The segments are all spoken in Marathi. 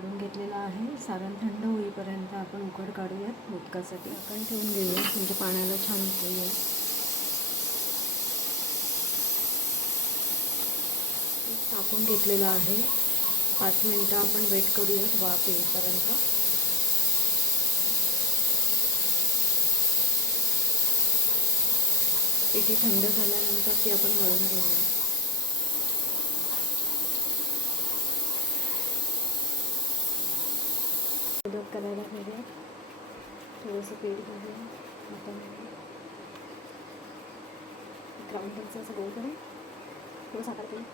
काढून घेतलेला आहे. सारण थंड होईपर्यंत आपण उकड काढूयात मोदकासाठी. आपण ठेवून घेऊयात म्हणजे पाण्याला छान उकळूया. टाकून घेतलेलं आहे. 5 मिनटं आपण वेट करूयात वाफ येईपर्यंत. पिठी थंड झाल्यानंतर ती आपण मळून घेऊया. मोदक करायला घेऊया. थोडंसं पीठ घालूया. आता ग्राउंडरचं असं गोल करून थोडं साखर करून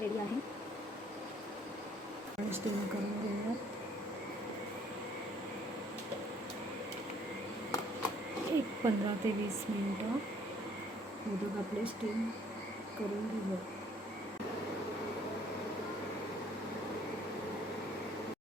रेडी आहे. स्टीम करून घेऊयात. एक 15 ते 20 मिनटं मोदक आपले स्टीम करून घेऊयात.